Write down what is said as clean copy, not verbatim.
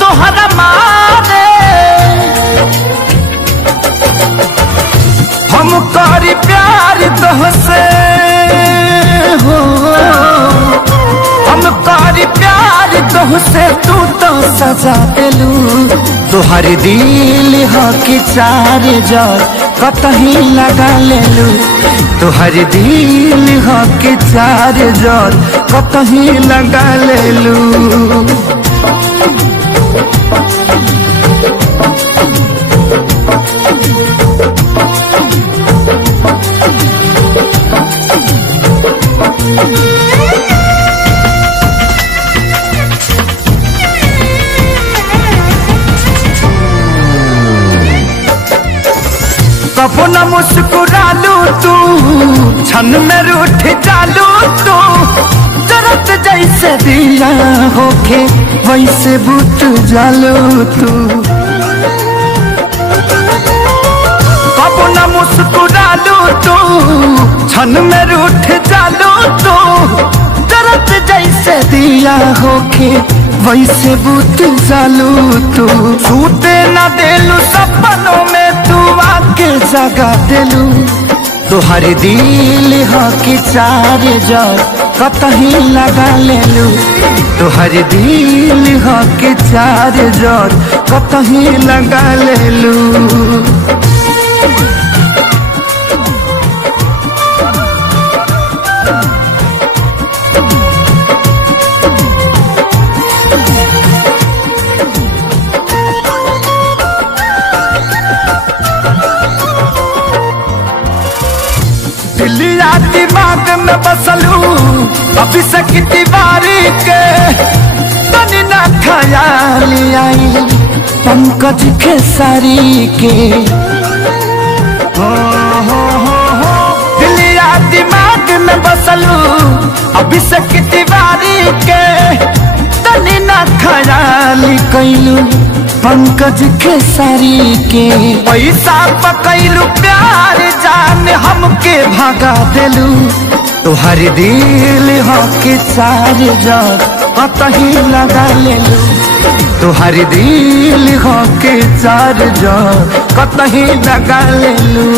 तोहरा मारे हम करी प्यार तोहसे हो, हम करी प्यार तोहसे तू तो सजा देलू। तोहर दिल हो कि चार जग कतही लगा लेलू। तोहर दिल हो कि चार जग कतही लगा लेलू। कबो न मुस्कुरालू तू, क्षण में रूठ जालू तू। जरत जैसे दिया होके वैसे बुत जालू तू। कबो न मुस्कुरालू तू, क्षण में रूठ जालू तू। जरत जैसे दिया होके वैसे बुत जालू तू। छूटे न देलू सपनों में तू आके जगा देलू। तोहर दिल हो कि चार जग कतही लगा लेलू। तोहर दिल हो कि चार जग कतही लगा लेलू। दिलिया दिमाग में बसलू अभी से तिवारी के। तनी ना ख्याल आई पंकज खेसारी के। दिलिया दिमाग में बसलू अभी से तिवारी के। तनी ना ख्याल कैलू पंकज खेसारी के। पैसा पकैलू प्यार जान हमके भगा देलू। तोहर दिल हो कि चार जग कतही लगा लेलू। तोहर दिल हो कि चार जग कतही लगा लेलू।